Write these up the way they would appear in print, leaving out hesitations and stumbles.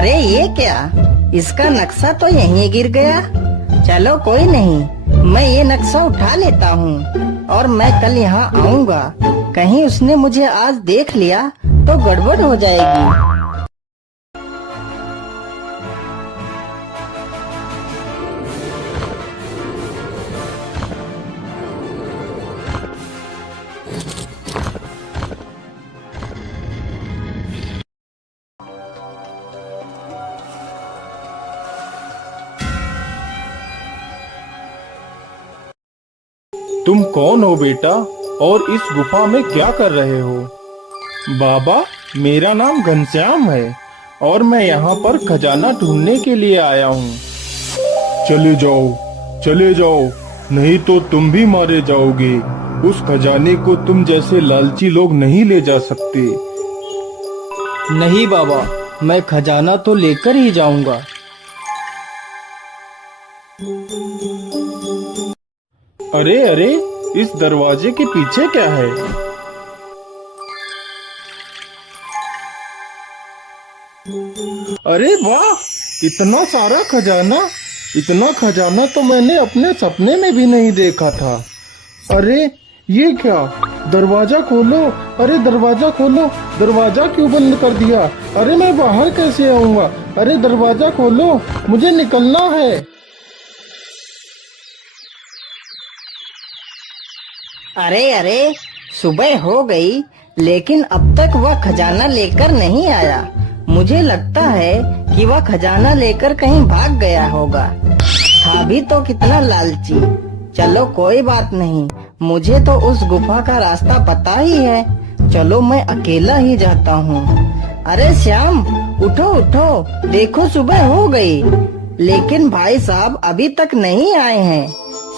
अरे ये क्या, इसका नक्शा तो यहीं गिर गया। चलो कोई नहीं, मैं ये नक्शा उठा लेता हूँ और मैं कल यहाँ आऊँगा। कहीं उसने मुझे आज देख लिया तो गड़बड़ हो जाएगी। तुम कौन हो बेटा, और इस गुफा में क्या कर रहे हो? बाबा, मेरा नाम घनश्याम है और मैं यहाँ पर खजाना ढूंढने के लिए आया हूँ। चले जाओ, नहीं तो तुम भी मारे जाओगे। उस खजाने को तुम जैसे लालची लोग नहीं ले जा सकते। नहीं बाबा, मैं खजाना तो लेकर ही जाऊंगा। अरे अरे, इस दरवाजे के पीछे क्या है? अरे वाह, इतना सारा खजाना! इतना खजाना तो मैंने अपने सपने में भी नहीं देखा था। अरे ये क्या, दरवाजा खोलो! अरे दरवाजा खोलो! दरवाजा क्यों बंद कर दिया? अरे मैं बाहर कैसे आऊंगा? अरे दरवाजा खोलो, मुझे निकलना है। अरे अरे, सुबह हो गई लेकिन अब तक वह खजाना लेकर नहीं आया। मुझे लगता है कि वह खजाना लेकर कहीं भाग गया होगा। था भी तो कितना लालची। चलो कोई बात नहीं, मुझे तो उस गुफा का रास्ता पता ही है। चलो मैं अकेला ही जाता हूँ। अरे श्याम, उठो उठो, देखो सुबह हो गई लेकिन भाई साहब अभी तक नहीं आए हैं।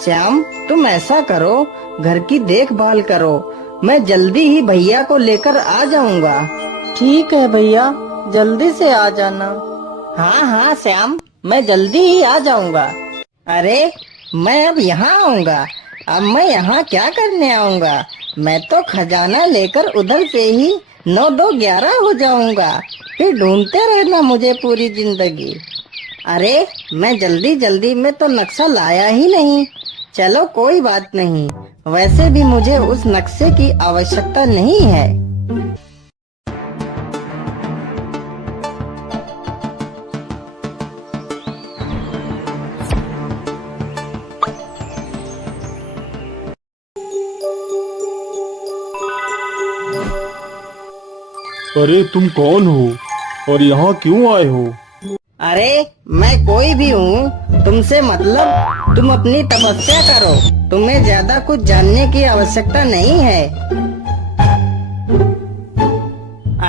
श्याम, तुम ऐसा करो, घर की देखभाल करो, मैं जल्दी ही भैया को लेकर आ जाऊंगा। ठीक है भैया, जल्दी से आ जाना। हाँ हाँ श्याम, मैं जल्दी ही आ जाऊंगा। अरे मैं अब यहाँ आऊंगा। अब मैं यहाँ क्या करने आऊंगा? मैं तो खजाना लेकर उधर से ही 9-2-11 हो जाऊंगा। फिर ढूंढते रहना मुझे पूरी जिंदगी। अरे मैं जल्दी जल्दी में तो नक्शा लाया ही नहीं। चलो कोई बात नहीं, वैसे भी मुझे उस नक्शे की आवश्यकता नहीं है। अरे तुम कौन हो और यहाँ क्यों आए हो? अरे मैं कोई भी हूँ, तुमसे मतलब तुम अपनी तपस्या करो। तुम्हें ज्यादा कुछ जानने की आवश्यकता नहीं है।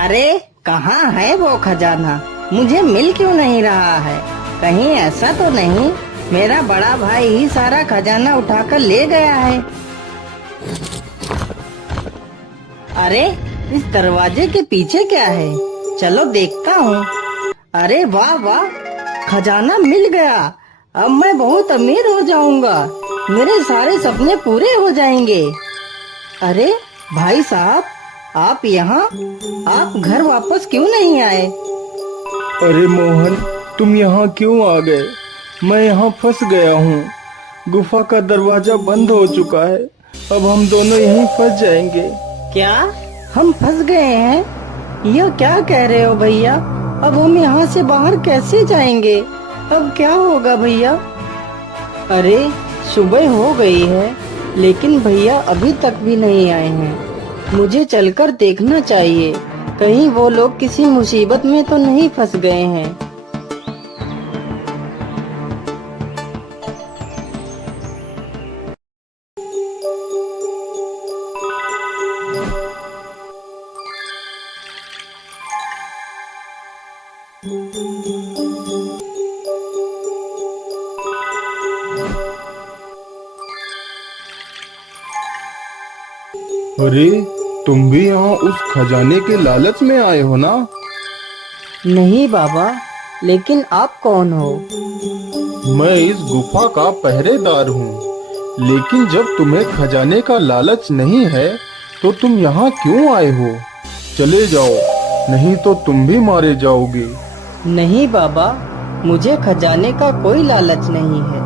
अरे कहाँ है वो खजाना? मुझे मिल क्यों नहीं रहा है? कहीं ऐसा तो नहीं मेरा बड़ा भाई ही सारा खजाना उठाकर ले गया है? अरे इस दरवाजे के पीछे क्या है? चलो देखता हूँ। अरे वाह वाह, खजाना मिल गया। अब मैं बहुत अमीर हो जाऊंगा, मेरे सारे सपने पूरे हो जाएंगे। अरे भाई साहब, आप यहाँ, आप घर वापस क्यों नहीं आए? अरे मोहन, तुम यहाँ क्यों आ गए? मैं यहाँ फंस गया हूँ। गुफा का दरवाजा बंद हो चुका है। अब हम दोनों यहीं फंस जाएंगे। क्या हम फंस गए हैं? यह क्या कह रहे हो भैया? अब हम यहाँ से बाहर कैसे जाएंगे? अब क्या होगा भैया? अरे सुबह हो गई है लेकिन भैया अभी तक भी नहीं आए हैं। मुझे चलकर देखना चाहिए, कहीं वो लोग किसी मुसीबत में तो नहीं फंस गए हैं। अरे तुम भी यहाँ उस खजाने के लालच में आए हो ना? नहीं बाबा, लेकिन आप कौन हो? मैं इस गुफा का पहरेदार हूँ, लेकिन जब तुम्हें खजाने का लालच नहीं है तो तुम यहाँ क्यों आए हो? चले जाओ, नहीं तो तुम भी मारे जाओगे। नहीं बाबा, मुझे खजाने का कोई लालच नहीं है।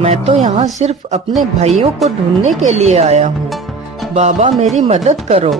मैं तो यहाँ सिर्फ अपने भाइयों को ढूंढने के लिए आया हूँ। बाबा मेरी मदद करो।